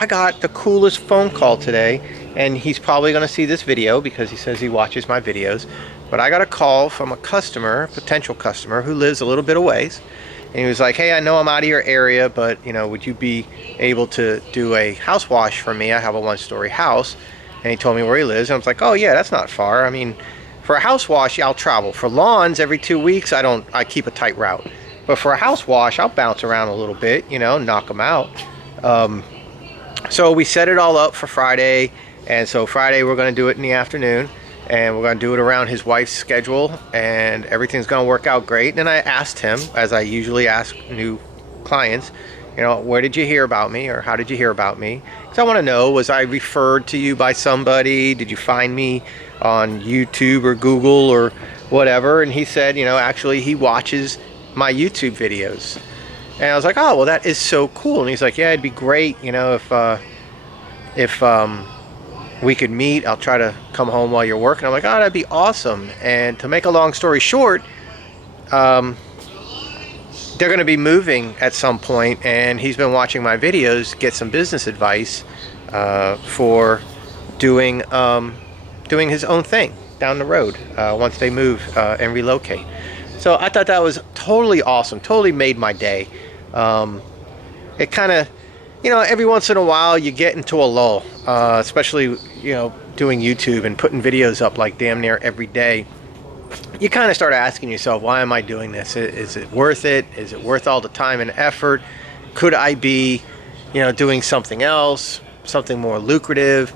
I got the coolest phone call today, and he's probably going to see this video because he says he watches my videos. But I got a call from a customer, potential customer, who lives a little bit away. And he was like, hey, I know I'm out of your area, but you know, would you be able to do a house wash for me? I have a one-story house. And he told me where he lives. And I was like, oh yeah, that's not far. I mean, for a house wash, I'll travel. For lawns, every 2 weeks, I keep a tight route. But for a house wash, I'll bounce around a little bit, you know, knock them out. So we set it all up for Friday. And so Friday, we're going to do it in the afternoon. And we're going to do it around his wife's schedule. And everything's going to work out great. And I asked him, as I usually ask new clients, you know, where did you hear about me? Or how did you hear about me? Because I want to know, was I referred to you by somebody? Did you find me on YouTube or Google or whatever? And he said, you know, actually he watches my YouTube videos. And I was like, oh, well, that is so cool. And he's like, yeah, it'd be great, you know, if we could meet. I'll try to come home while you're working. I'm like, oh, that'd be awesome. And to make a long story short, they're going to be moving at some point, and he's been watching my videos, get some business advice for doing his own thing down the road once they move and relocate. So I thought that was totally awesome. Totally made my day. It kind of, you know, every once in a while you get into a lull, especially, you know, doing YouTube and putting videos up like damn near every day. You kind of start asking yourself, why am I doing this? Is it worth it? Is it worth all the time and effort? Could I be, you know, doing something else, something more lucrative,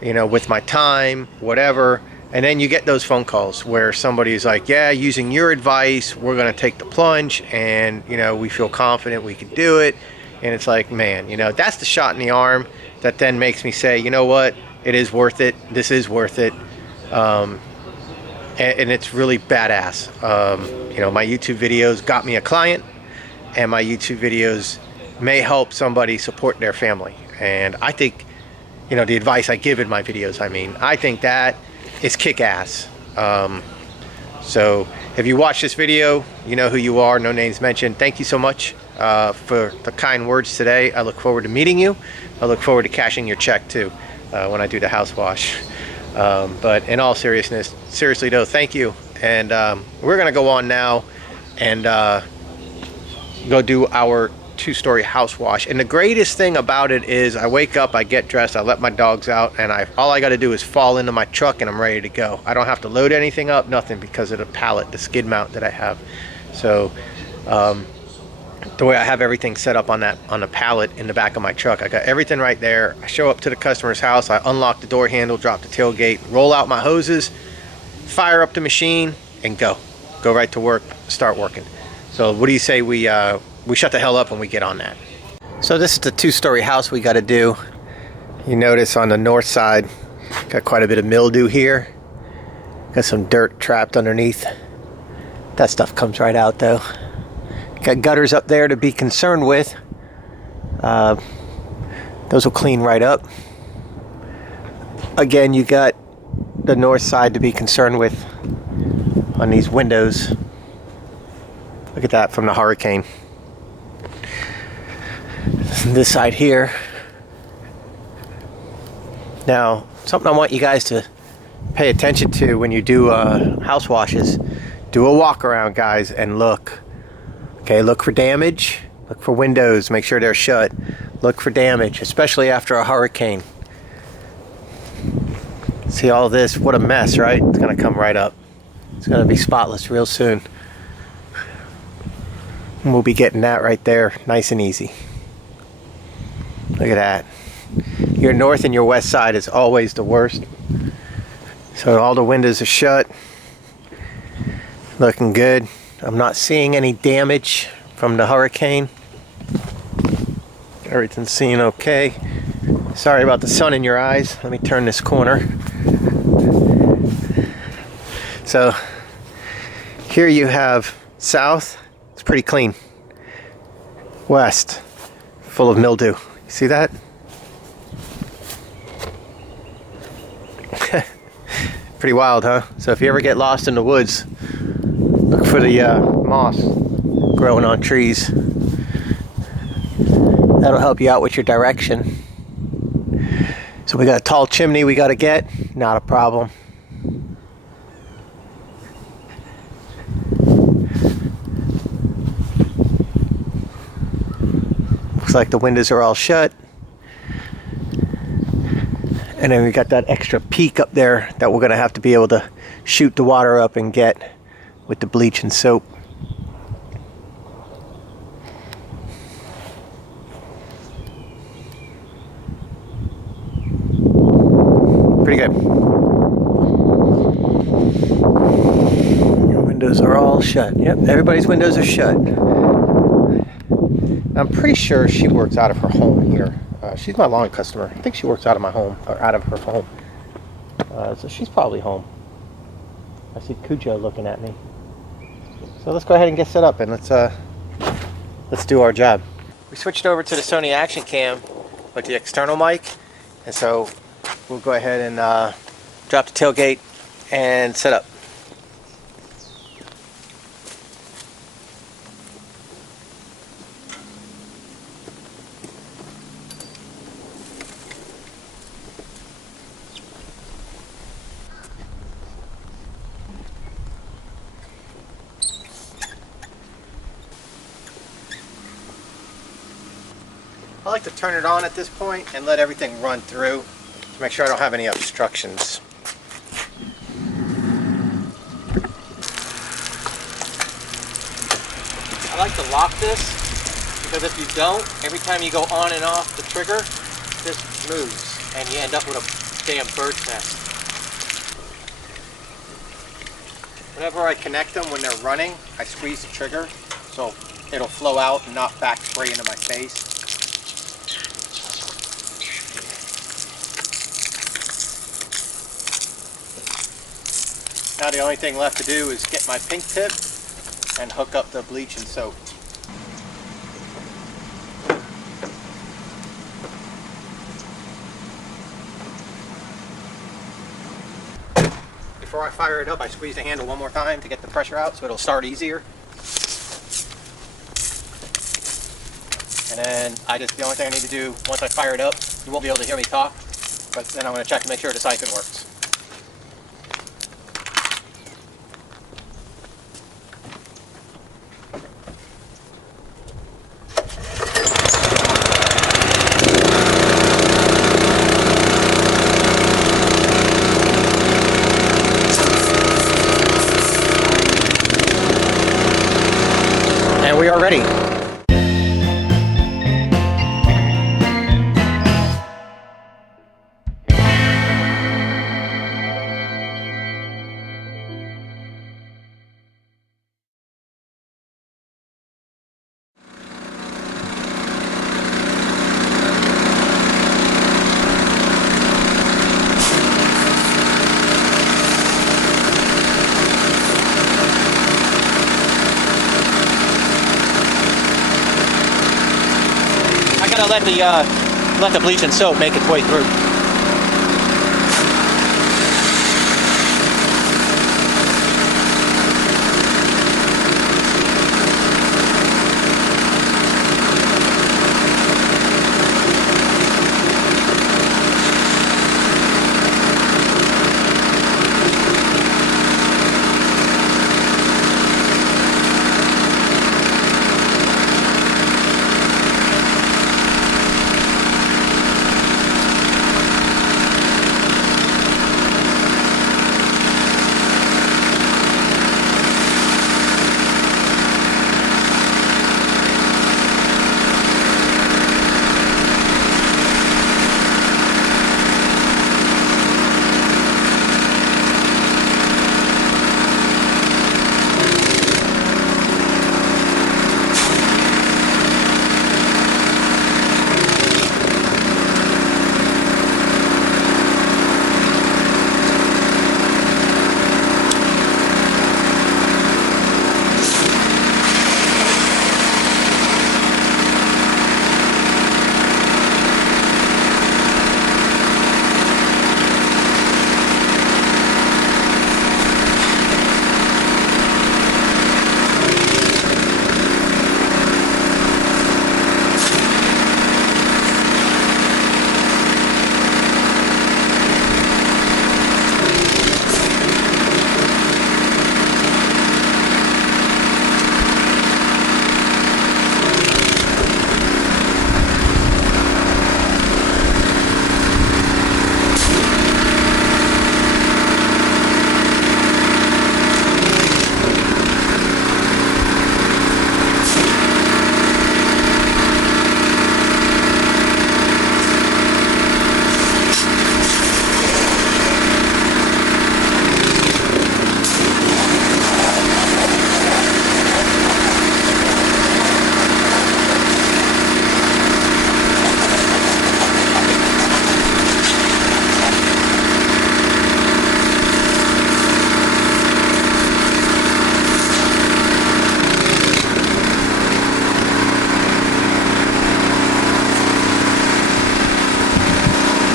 you know, with my time, whatever? And then you get those phone calls where somebody's like, yeah, using your advice, we're going to take the plunge, and, you know, we feel confident we can do it. And it's like, man, you know, that's the shot in the arm that then makes me say, you know what, it is worth it. This is worth it. And it's really badass. You know, my YouTube videos got me a client, and my YouTube videos may help somebody support their family. And I think, you know, the advice I give in my videos, I think that is kick-ass. So if you watch this video, you know who you are, no names mentioned. Thank you so much for the kind words today. I look forward to meeting you. I look forward to cashing your check too when I do the house wash. But in all seriousness, seriously though, thank you. And we're gonna go on now and go do our 2-story house wash. And the greatest thing about it is I wake up, I get dressed, I let my dogs out, and all I got to do is fall into my truck and I'm ready to go. I don't have to load anything up, nothing, because of the pallet, the skid mount that I have. So the way I have everything set up on the pallet in the back of my truck, I got everything right there. I show up to the customer's house, I unlock the door handle, drop the tailgate, roll out my hoses, fire up the machine, and go right to work, start working. So what do you say we shut the hell up when we get on that? So this is the 2-story house we got to do. You notice on the north side, got quite a bit of mildew here. Got some dirt trapped underneath. That stuff comes right out though. Got gutters up there to be concerned with. Those will clean right up. Again, you got the north side to be concerned with on these windows. Look at that from the hurricane. This side here. Now, something I want you guys to pay attention to when you do house washes. Do a walk around, guys, and look. Okay, look for damage. Look for windows. Make sure they're shut. Look for damage, especially after a hurricane. See all this? What a mess, right? It's gonna come right up. It's gonna be spotless real soon. And we'll be getting that right there, nice and easy. Look at that. Your north and your west side is always the worst. So all the windows are shut. Looking good. I'm not seeing any damage from the hurricane. Everything's seeing okay. Sorry about the sun in your eyes. Let me turn this corner. So here you have south. It's pretty clean. West, full of mildew. You see that? Pretty wild, huh? So if you ever get lost in the woods, look for the moss growing on trees. That'll help you out with your direction. So we got a tall chimney we got to get. Not a problem. Looks like the windows are all shut. And then we got that extra peak up there that we're going to have to be able to shoot the water up and get with the bleach and soap. Pretty good. Your windows are all shut. Yep, everybody's windows are shut. I'm pretty sure she works out of her home here. She's my lawn customer. I think she works out of my home, or out of her home. So she's probably home. I see Cujo looking at me. So let's go ahead and get set up and let's do our job. We switched over to the Sony Action Cam with the external mic, and so we'll go ahead and drop the tailgate and set up. I like to turn it on at this point and let everything run through to make sure I don't have any obstructions. I like to lock this because if you don't, every time you go on and off the trigger, this moves and you end up with a damn bird's nest. Whenever I connect them when they're running, I squeeze the trigger so it'll flow out and not back spray into my face. Now the only thing left to do is get my pink tip and hook up the bleach and soap. Before I fire it up, I squeeze the handle one more time to get the pressure out so it'll start easier. And then the only thing I need to do once I fire it up, you won't be able to hear me talk, but then I'm going to check to make sure the siphon works. And we are ready. Let the bleach and soap make its way through.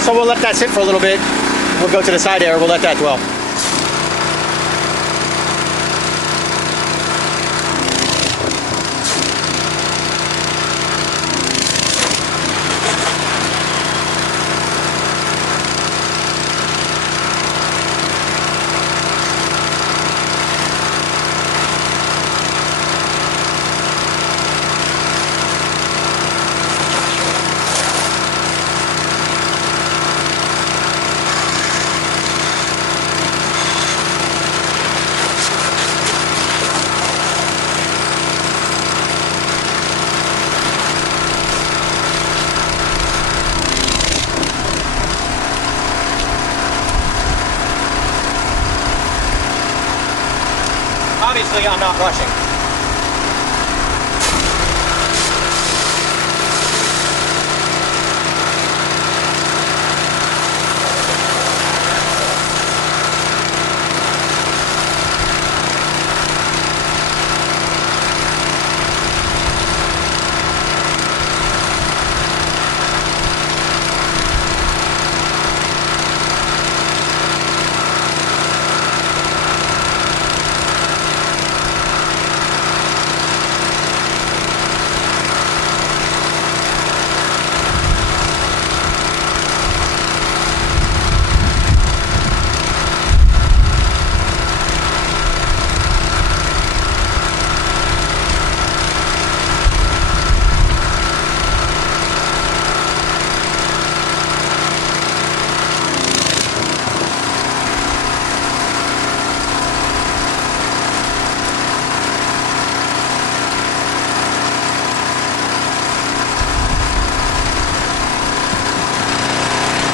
So we'll let that sit for a little bit. We'll go to the side air, we'll let that dwell. Obviously, I'm not rushing.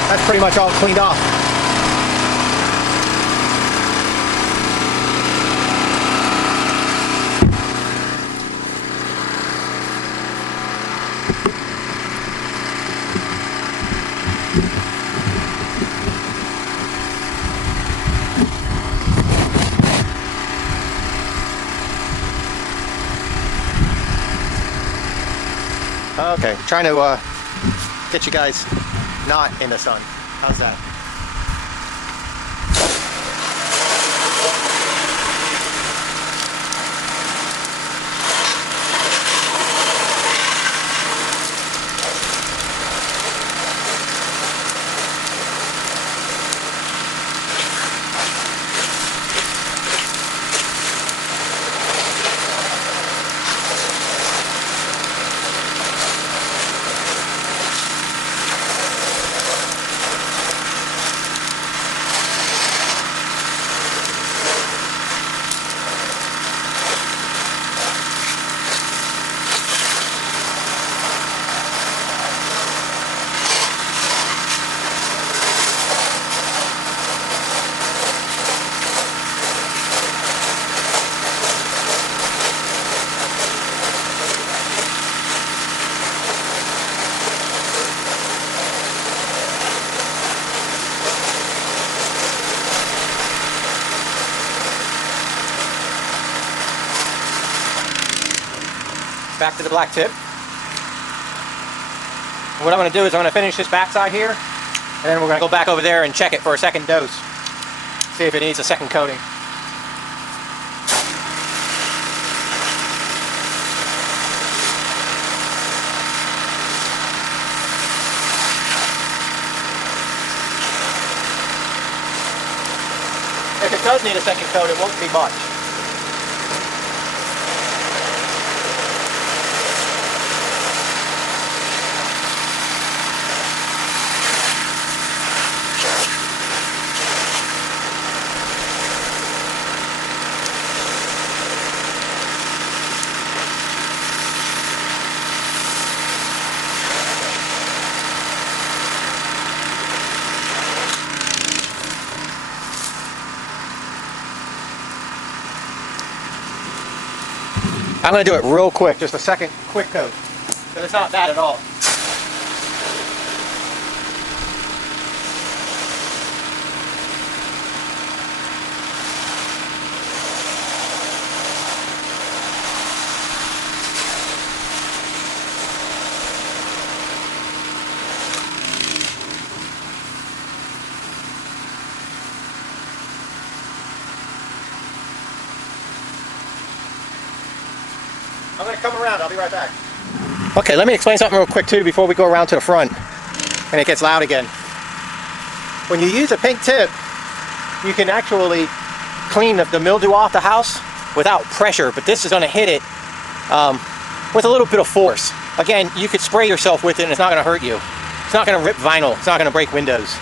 That's pretty much all cleaned off. Okay, trying to get you guys not in the sun. How's that? Back to the black tip. And what I'm going to do is I'm going to finish this backside here, and then we're going to go back over there and check it for a second dose. See if it needs a second coating. If it does need a second coat, it won't be much. I'm going to do it real quick, just a second quick coat, because it's not bad at all. I'm going to come around. I'll be right back. Okay, let me explain something real quick too before we go around to the front and it gets loud again. When you use a pink tip, you can actually clean the mildew off the house without pressure, but this is going to hit it with a little bit of force. Again, you could spray yourself with it and it's not going to hurt you. It's not going to rip vinyl. It's not going to break windows.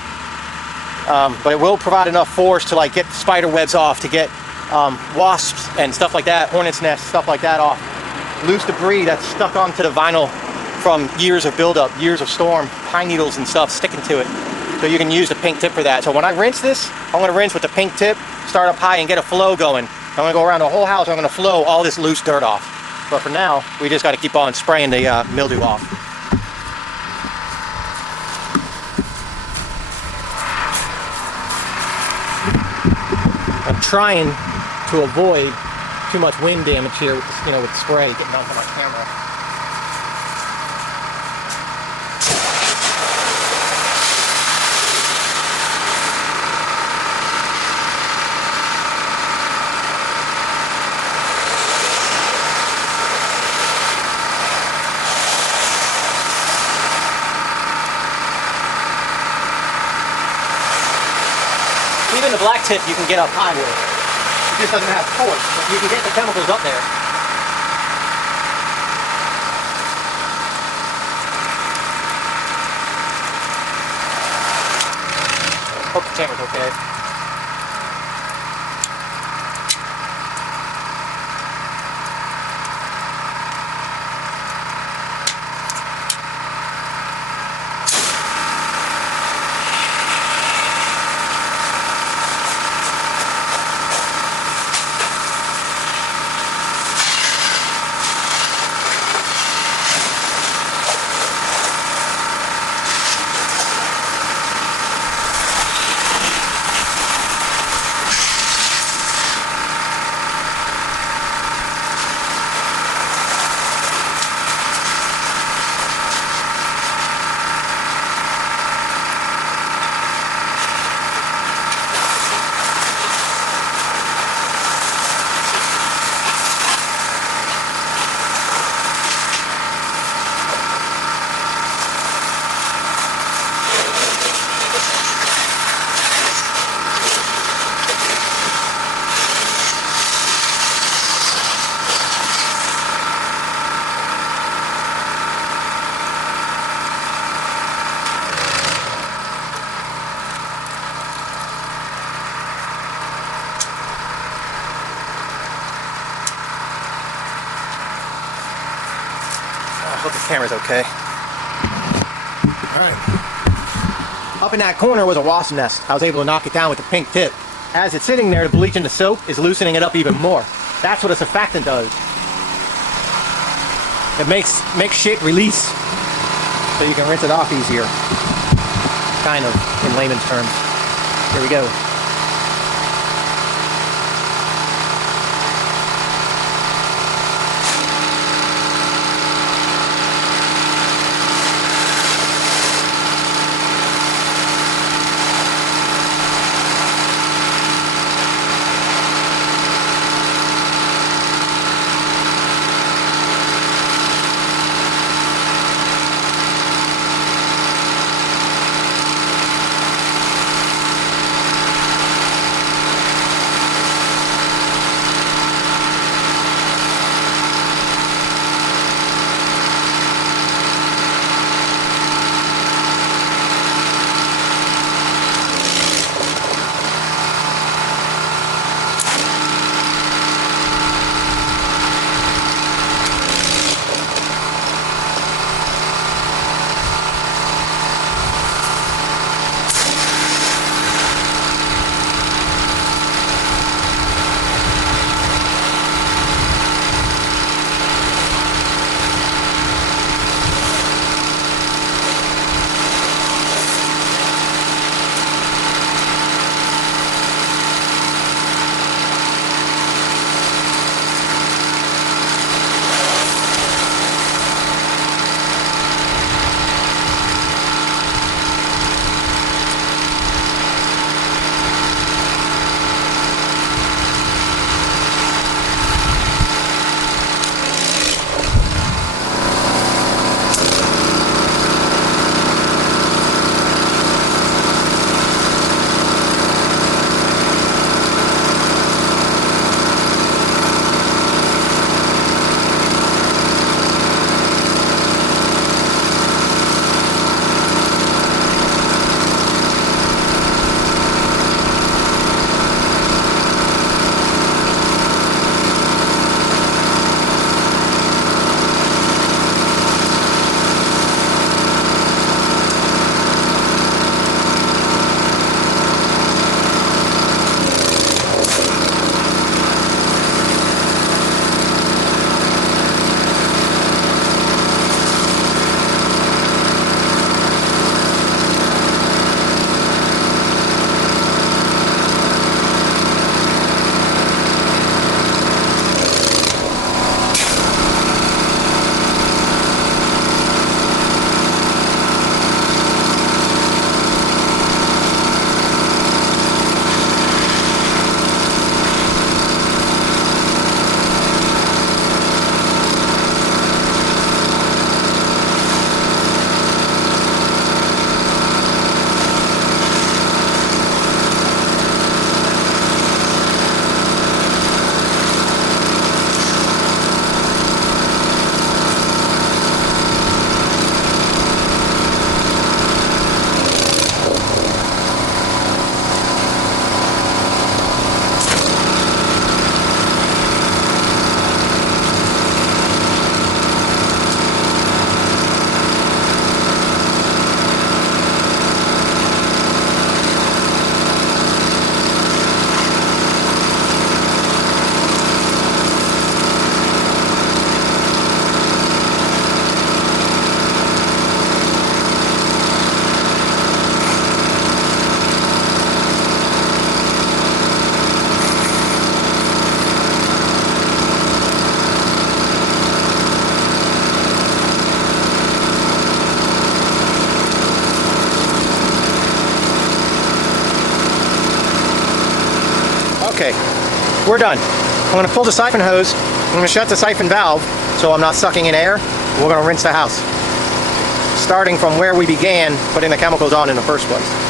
But it will provide enough force to like get spider webs off, to get wasps and stuff like that, hornets nests, stuff like that off. Loose debris that's stuck onto the vinyl from years of buildup, years of storm, pine needles and stuff sticking to it. So you can use the pink tip for that. So when I rinse this, I'm going to rinse with the pink tip, start up high and get a flow going. I'm going to go around the whole house. I'm going to flow all this loose dirt off. But for now, we just got to keep on spraying the mildew off. I'm trying to avoid too much wind damage here with the, with the spray getting onto my camera. Even the black tip you can get up high with. It just doesn't have force, but you can get the chemicals up there. Hope the camera's okay. I hope the camera's okay. Alright. Up in that corner was a wasp nest. I was able to knock it down with the pink tip. As it's sitting there, the bleach in the soap is loosening it up even more. That's what a surfactant does. It makes shit release so you can rinse it off easier. Kind of, in layman's terms. Here we go. Okay, we're done. I'm going to pull the siphon hose. I'm going to shut the siphon valve so I'm not sucking in air. We're going to rinse the house, starting from where we began putting the chemicals on in the first place.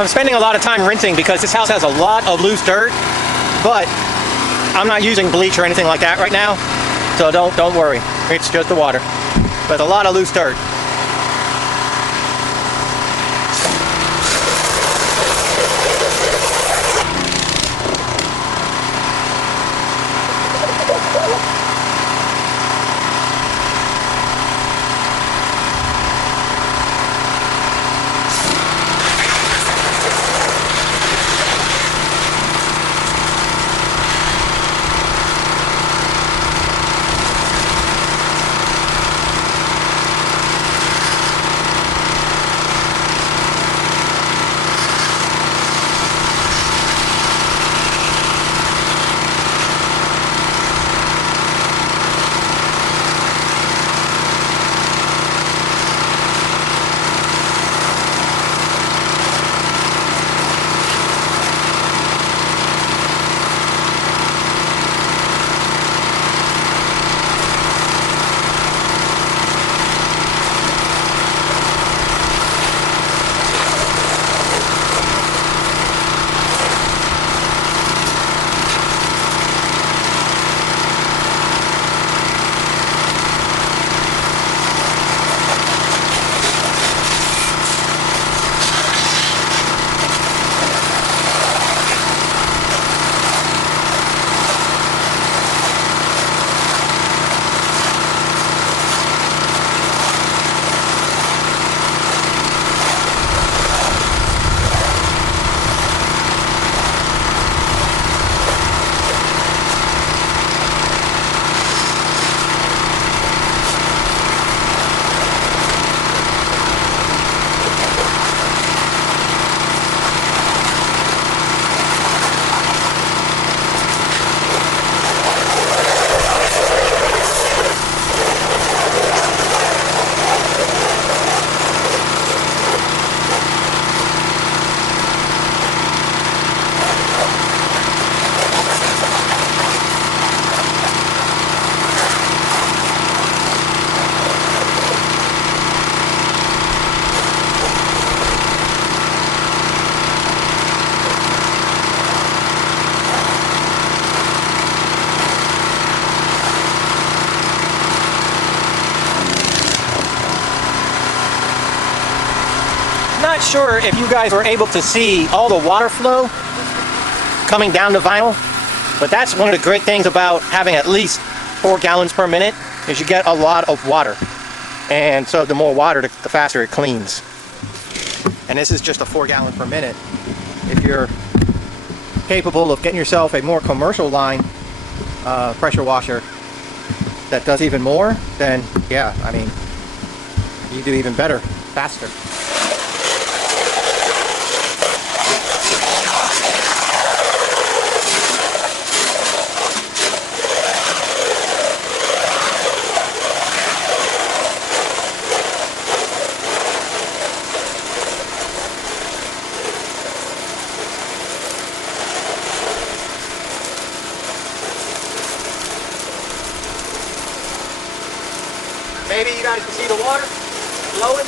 I'm spending a lot of time rinsing because this house has a lot of loose dirt, but I'm not using bleach or anything like that right now, so don't worry. It's just the water, but a lot of loose dirt. not sure if you guys were able to see all the water flow coming down the vinyl, but that's one of the great things about having at least 4 gallons per minute is you get a lot of water. And so the more water, the faster it cleans. And this is just a 4 gallon per minute. If you're capable of getting yourself a more commercial line pressure washer that does even more, then yeah, I mean, you do even better, faster. Maybe you guys can see the water flowing.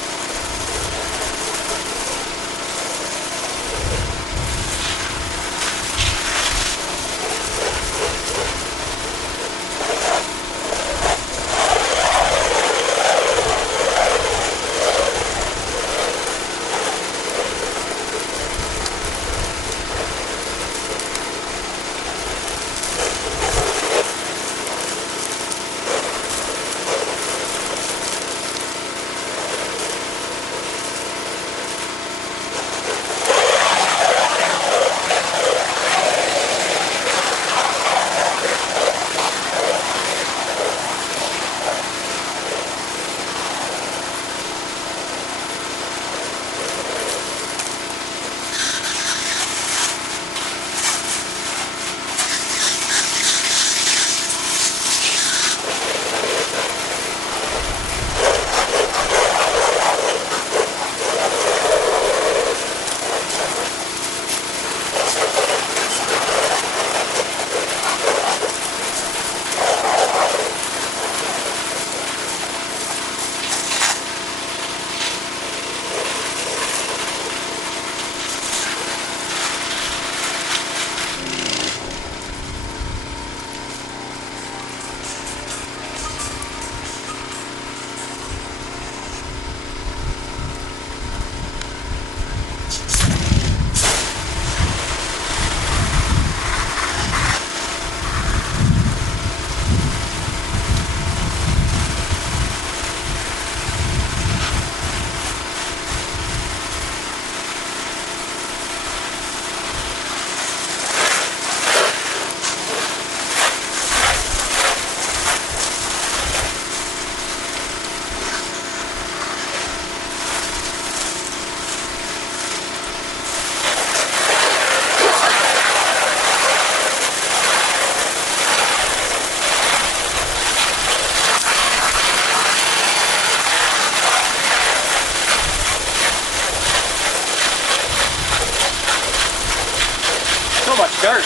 So much dirt.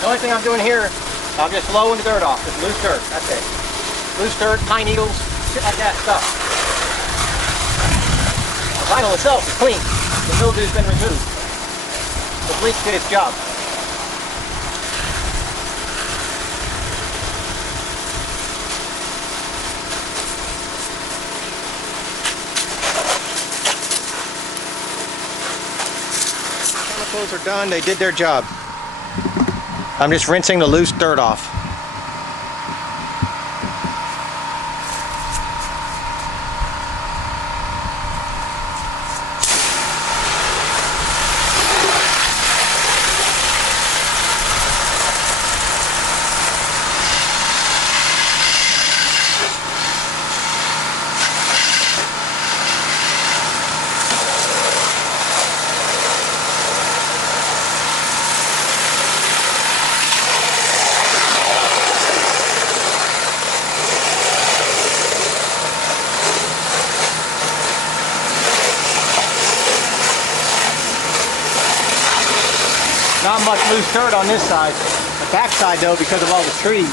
The only thing I'm doing here, I'm just blowing the dirt off. Just loose dirt. That's it. Loose dirt, pine needles, shit like that stuff. The vinyl itself is clean. The mildew's been removed. The bleach did its job. Chemicals are done. They did their job. I'm just rinsing the loose dirt off. Not much loose dirt on this side. The back side though, because of all the trees.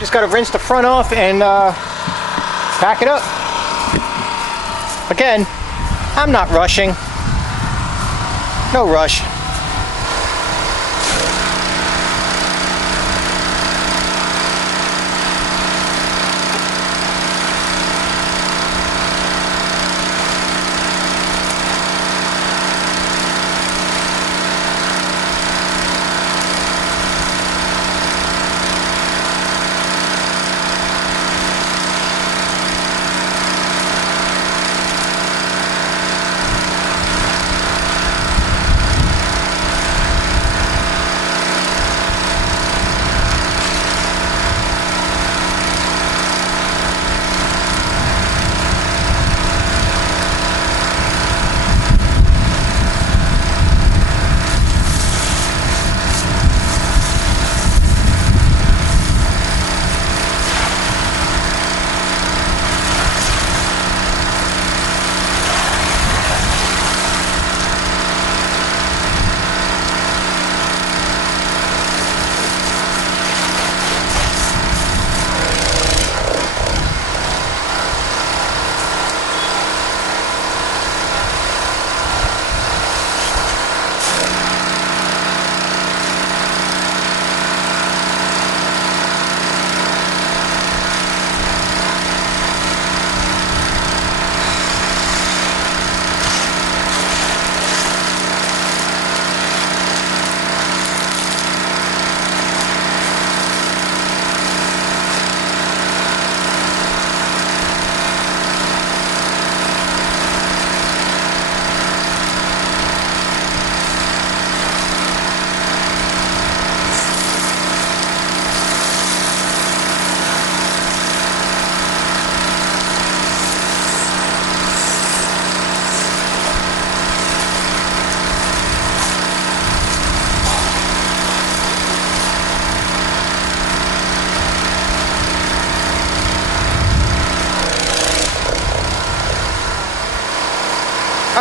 Just got to rinse the front off and pack it up. Again, I'm not rushing. No rush.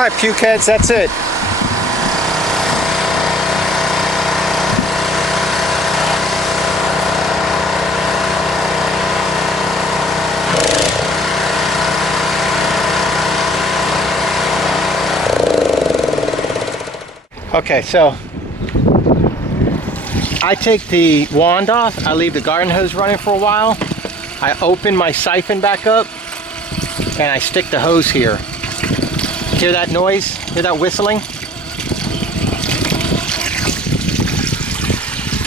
right, pukeheads, that's it. Okay, so I take the wand off, I leave the garden hose running for a while, I open my siphon back up, and I stick the hose here. Hear that noise? Hear that whistling?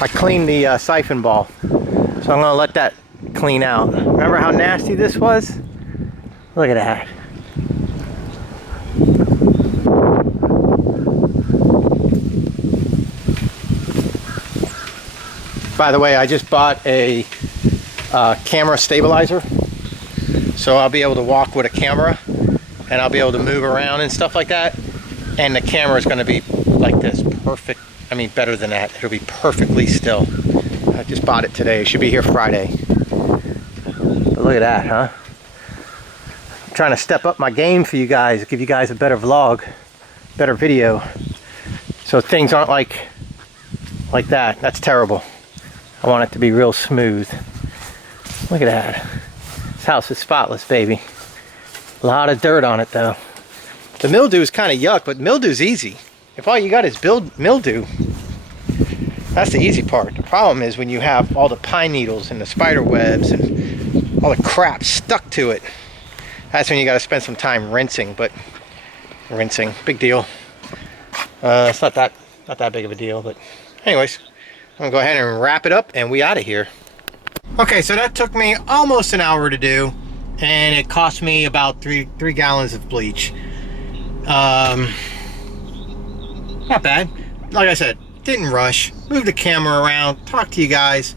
I clean the siphon ball, so I'm gonna let that clean out. Remember how nasty this was? Look at that. By the way, I just bought a camera stabilizer, so I'll be able to walk with a camera and I'll be able to move around and stuff like that, and the camera is going to be like this, perfect. I mean, better than that. It'll be perfectly still. I just bought it today. It should be here Friday. But look at that, huh? I'm trying to step up my game for you guys, give you guys a better vlog, better video, so things aren't like that. That's terrible. I want it to be real smooth. Look at that. This house is spotless, baby. A lot of dirt on it, though. The mildew is kind of yuck, but mildew's easy. If all you got is mildew, that's the easy part. The problem is when you have all the pine needles and the spider webs and all the crap stuck to it. That's when you got to spend some time rinsing, but rinsing, big deal. It's not that big of a deal, but anyways. I'm gonna go ahead and wrap it up and we out of here. Okay, so that took me almost an hour to do, and it cost me about three gallons of bleach. Not bad. Like I said, didn't rush. Moved the camera around, talked to you guys.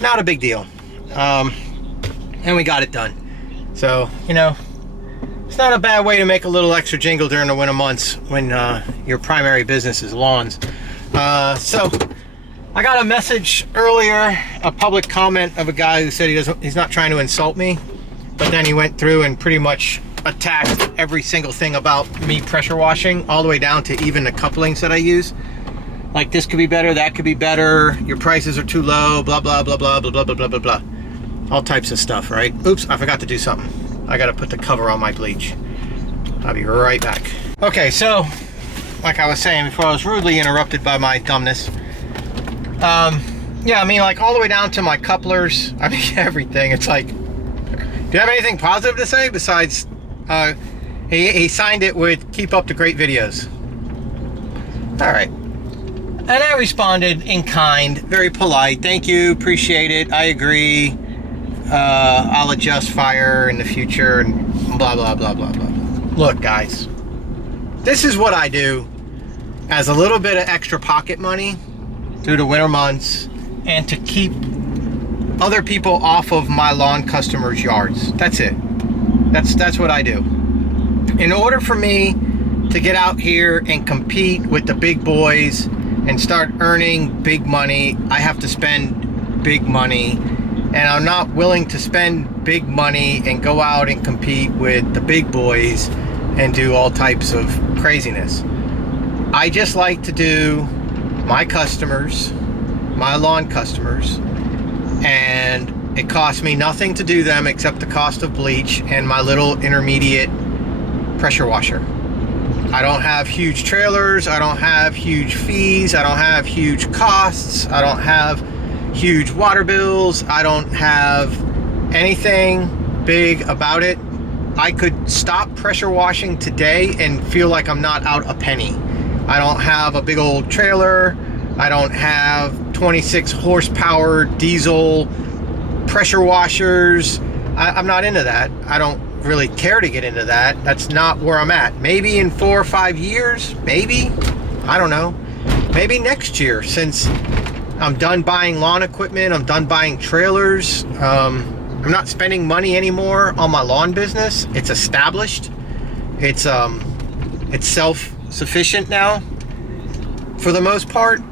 Not a big deal. And we got it done. So, you know, it's not a bad way to make a little extra jingle during the winter months when your primary business is lawns. So I got a message earlier, a public comment of a guy who said he's not trying to insult me, but then he went through and pretty much attacked every single thing about me pressure washing, all the way down to even the couplings that I use. Like, this could be better, that could be better, your prices are too low, blah, blah, blah, blah, blah, blah, blah, blah, blah, blah. All types of stuff, right? Oops, I forgot to do something. I gotta put the cover on my bleach. I'll be right back. Okay, so, like I was saying before I was rudely interrupted by my dumbness, yeah, I mean, like, all the way down to my couplers, I mean, everything. It's like, do you have anything positive to say besides, he signed it with keep up the great videos. All right. And I responded in kind, very polite. Thank you, appreciate it, I agree. I'll adjust fire in the future and blah, blah, blah, blah, blah. Look, guys, this is what I do as a little bit of extra pocket money through the winter months and to keep other people off of my lawn customers' yards. That's it. That's what I do. In order for me to get out here and compete with the big boys and start earning big money, I have to spend big money, and I'm not willing to spend big money and go out and compete with the big boys and do all types of craziness. I just like to do my customers, my lawn customers, and it costs me nothing to do them except the cost of bleach and my little intermediate pressure washer. I don't have huge trailers, I don't have huge fees, I don't have huge costs, I don't have huge water bills, I don't have anything big about it. I could stop pressure washing today and feel like I'm not out a penny. I don't have a big old trailer. I don't have 26 horsepower diesel pressure washers. I'm not into that. I don't really care to get into that. That's not where I'm at. Maybe in 4 or 5 years, maybe. I don't know. Maybe next year, since I'm done buying lawn equipment, I'm done buying trailers. I'm not spending money anymore on my lawn business. It's established. It's self-sufficient now, for the most part.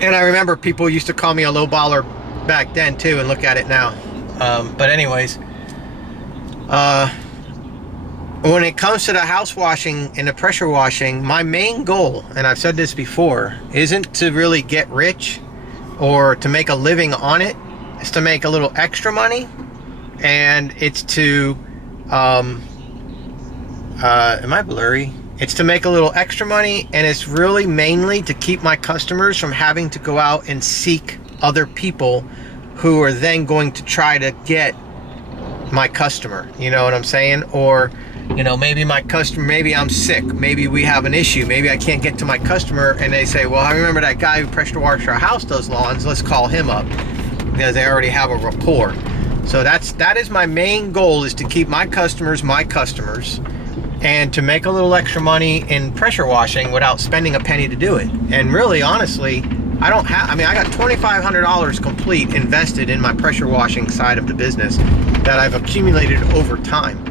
And I remember people used to call me a low baller back then too, and look at it now. But anyways, when it comes to the house washing and the pressure washing, my main goal, and I've said this before, isn't to really get rich or to make a living on it. It's to make a little extra money, and it's to am I blurry? It's to make a little extra money, and it's really mainly to keep my customers from having to go out and seek other people who are then going to try to get my customer. You know what I'm saying? Or, you know, maybe my customer, maybe I'm sick, maybe we have an issue, maybe I can't get to my customer, and they say, well, I remember that guy who pressure washed our house does lawns, let's call him up, because they already have a rapport. So that is my main goal, is to keep my customers, and to make a little extra money in pressure washing without spending a penny to do it. And really, honestly, I got $2,500 complete invested in my pressure washing side of the business that I've accumulated over time.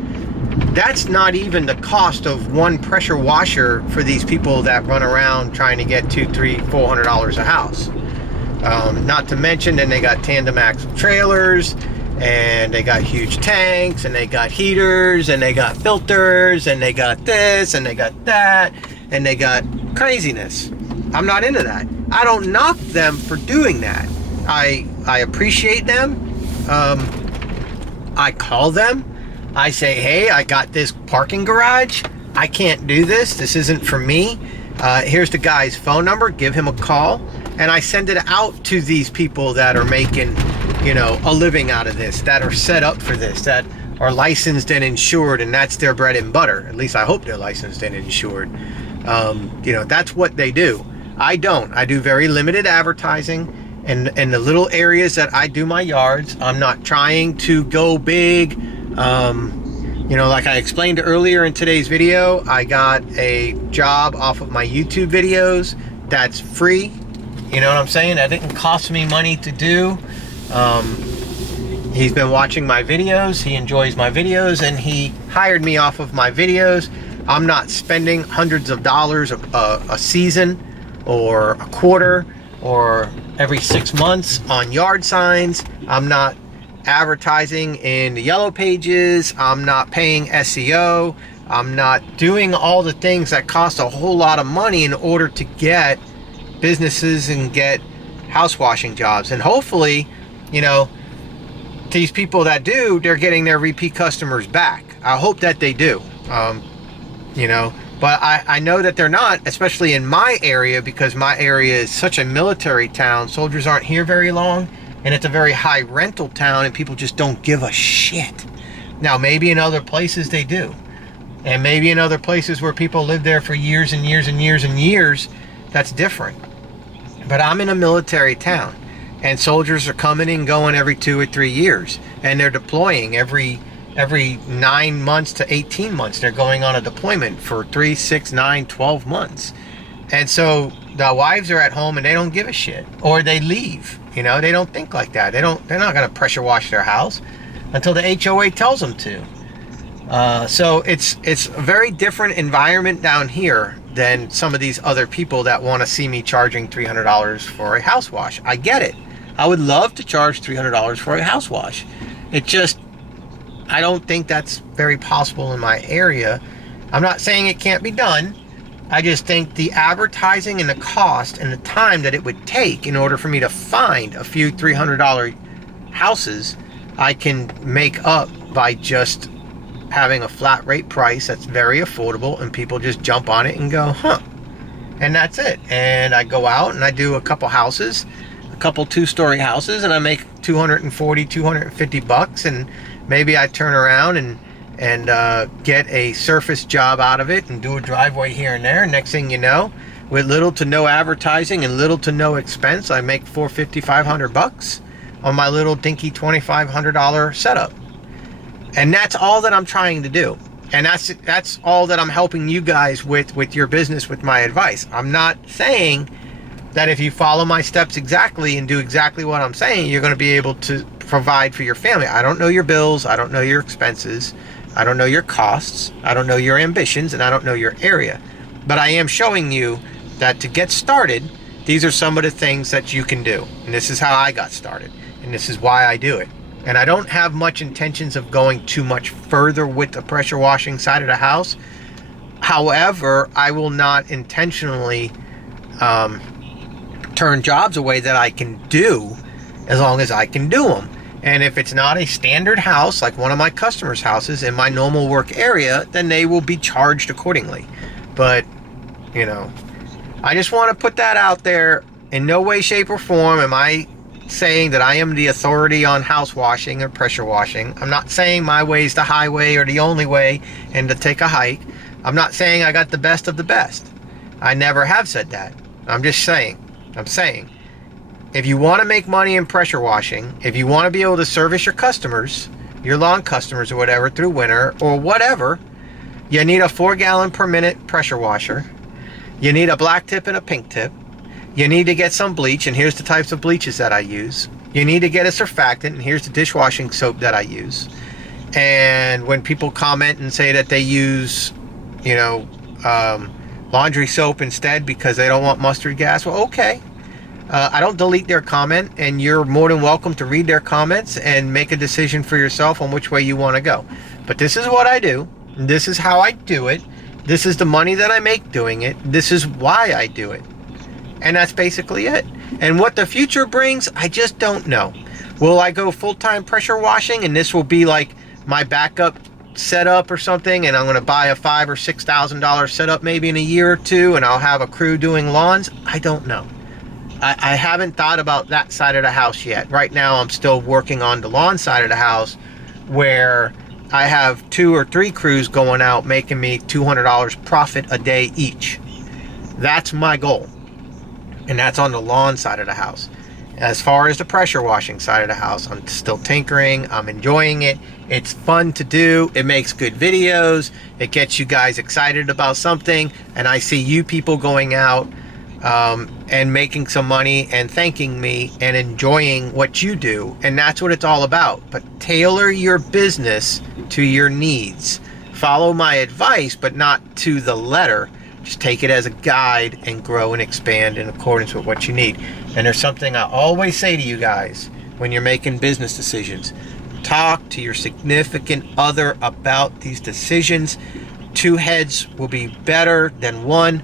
That's not even the cost of one pressure washer for these people that run around trying to get $200, $300, $400 a house. Not to mention, then they got tandem axle trailers, and they got huge tanks, and they got heaters, and they got filters, and they got this, and they got that, and they got craziness. I'm not into that. I don't knock them for doing that. I appreciate them. I call them. I say, hey, I got this parking garage. I can't do this. This isn't for me. Here's the guy's phone number. Give him a call. And I send it out to these people that are making, you know, a living out of this, that are set up for this, that are licensed and insured, and that's their bread and butter. At least I hope they're licensed and insured. You know, that's what they do. I don't. I do very limited advertising in the little areas that I do my yards. I'm not trying to go big. You know, like I explained earlier in today's video, I got a job off of my YouTube videos that's free. You know what I'm saying? That didn't cost me money to do. He's been watching my videos, he enjoys my videos, and he hired me off of my videos. I'm not spending hundreds of dollars a season or a quarter or every 6 months on yard signs. I'm not advertising in the yellow pages. I'm not paying SEO. I'm not doing all the things that cost a whole lot of money in order to get businesses and get house washing jobs. And hopefully, you know, these people that do, they're getting their repeat customers back. I hope that they do. You know, but I know that they're not, especially in my area, because my area is such a military town. Soldiers aren't here very long, and it's a very high rental town, and people just don't give a shit. Now, maybe in other places they do, and maybe in other places where people live there for years and years and years and years, that's different. But I'm in a military town, and soldiers are coming and going every 2 or 3 years, and they're deploying every 9 months to 18 months. They're going on a deployment for 3, 6, 9, 12 months. And so the wives are at home and they don't give a shit, or they leave. You know, they don't think like that. They're not going to pressure wash their house until the HOA tells them to. So it's a very different environment down here than some of these other people that want to see me charging $300 for a house wash. I get it. I would love to charge $300 for a house wash. It just, I don't think that's very possible in my area. I'm not saying it can't be done. I just think the advertising and the cost and the time that it would take in order for me to find a few $300 houses, I can make up by just having a flat rate price that's very affordable, and people just jump on it and go, huh, and that's it. And I go out and I do a couple houses, a couple 2-story houses, and I make $240, $250, and maybe I turn around and get a surface job out of it and do a driveway here and there. Next thing you know, with little to no advertising and little to no expense, I make $450, $500 on my little dinky $2,500 setup. And that's all that I'm trying to do. And that's all that I'm helping you guys with your business, with my advice. I'm not saying that if you follow my steps exactly and do exactly what I'm saying, you're going to be able to provide for your family. I don't know your bills. I don't know your expenses. I don't know your costs. I don't know your ambitions, and I don't know your area. But I am showing you that to get started, these are some of the things that you can do. And this is how I got started. And this is why I do it. and I don't have much intentions of going too much further with the pressure washing side of the house. However, I will not intentionally turn jobs away that I can do, as long as I can do them. And if it's not a standard house, like one of my customers' houses in my normal work area, then they will be charged accordingly. But, you know, I just want to put that out there. In no way, shape, or form am I saying that I am the authority on house washing or pressure washing. I'm not saying my way is the highway or the only way and to take a hike. I'm not saying I got the best of the best. I never have said that. I'm saying, if you want to make money in pressure washing, if you want to be able to service your customers, your lawn customers or whatever through winter or whatever, you need a 4-gallon per minute pressure washer. You need a black tip and a pink tip. You need to get some bleach, and here's the types of bleaches that I use. You need to get a surfactant, and here's the dishwashing soap that I use. And when people comment and say that they use, you know, laundry soap instead because they don't want mustard gas, well, okay. I don't delete their comment, and you're more than welcome to read their comments and make a decision for yourself on which way you want to go. But this is what I do. This is how I do it. This is the money that I make doing it. This is why I do it. And that's basically it. And what the future brings, I just don't know. Will I go full-time pressure washing and this will be like my backup setup or something, and I'm going to buy a $5,000 or $6,000 setup maybe in a year or two, and I'll have a crew doing lawns? I don't know. I haven't thought about that side of the house yet. Right now I'm still working on the lawn side of the house, where I have 2 or 3 crews going out making me $200 profit a day each. That's my goal. And that's on the lawn side of the house. As far as the pressure washing side of the house, I'm still tinkering. I'm enjoying it. It's fun to do. It makes good videos. It gets you guys excited about something. And I see you people going out and making some money and thanking me and enjoying what you do. And that's what it's all about. But tailor your business to your needs. Follow my advice, but not to the letter. Just take it as a guide and grow and expand in accordance with what you need. And there's something I always say to you guys when you're making business decisions. Talk to your significant other about these decisions. 2 heads will be better than 1.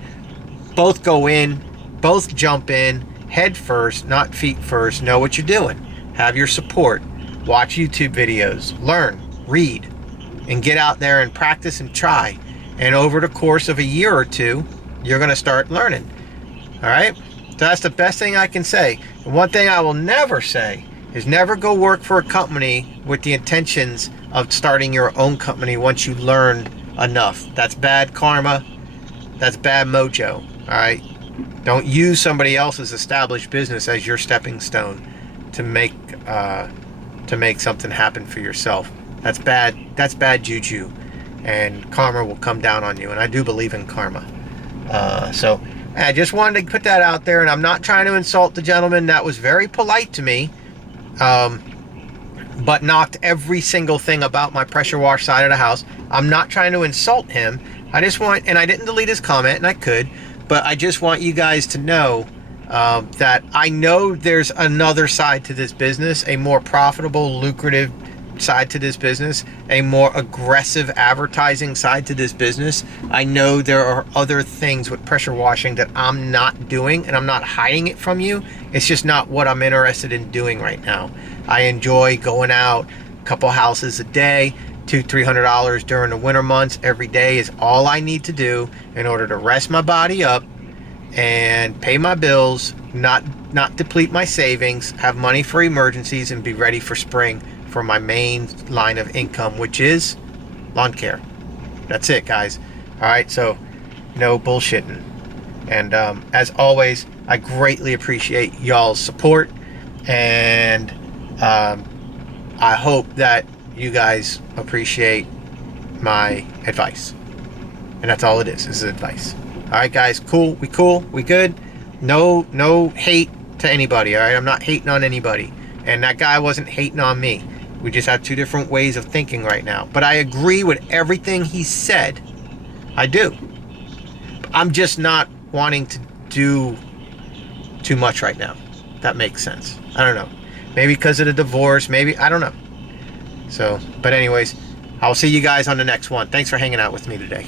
Both go in, both jump in, head first, not feet first. Know what you're doing. Have your support. Watch YouTube videos. Learn, read, and get out there and practice and try. And over the course of a year or 2, you're going to start learning. All right? So that's the best thing I can say. And one thing I will never say is never go work for a company with the intentions of starting your own company once you learn enough. That's bad karma. That's bad mojo. All right? Don't use somebody else's established business as your stepping stone to make something happen for yourself. That's bad. That's bad juju. And karma will come down on you. And I do believe in karma. So I just wanted to put that out there. And I'm not trying to insult the gentleman that was very polite to me, but knocked every single thing about my pressure wash side of the house. I'm not trying to insult him. I just want, and I didn't delete his comment, and I could, but I just want you guys to know that I know there's another side to this business, a more profitable, lucrative side to this business, a more aggressive advertising side to this business. I know there are other things with pressure washing that I'm not doing, and I'm not hiding it from you. It's just not what I'm interested in doing right now. I enjoy going out a couple houses a day. $200-300 during the winter months every day is all I need to do in order to rest my body up and pay my bills, not deplete my savings, have money for emergencies, and be ready for spring for my main line of income, which is lawn care. That's it, guys. All right, so no bullshitting. And as always, I greatly appreciate y'all's support, and I hope that you guys appreciate my advice. And that's all it is advice. All right, guys, cool, we good. No hate to anybody. All right, I'm not hating on anybody, and that guy wasn't hating on me. We just have 2 different ways of thinking right now. But I agree with everything he said. I do. I'm just not wanting to do too much right now. That makes sense. I don't know. Maybe because of the divorce. Maybe, I don't know. So, but anyways, I'll see you guys on the next one. Thanks for hanging out with me today.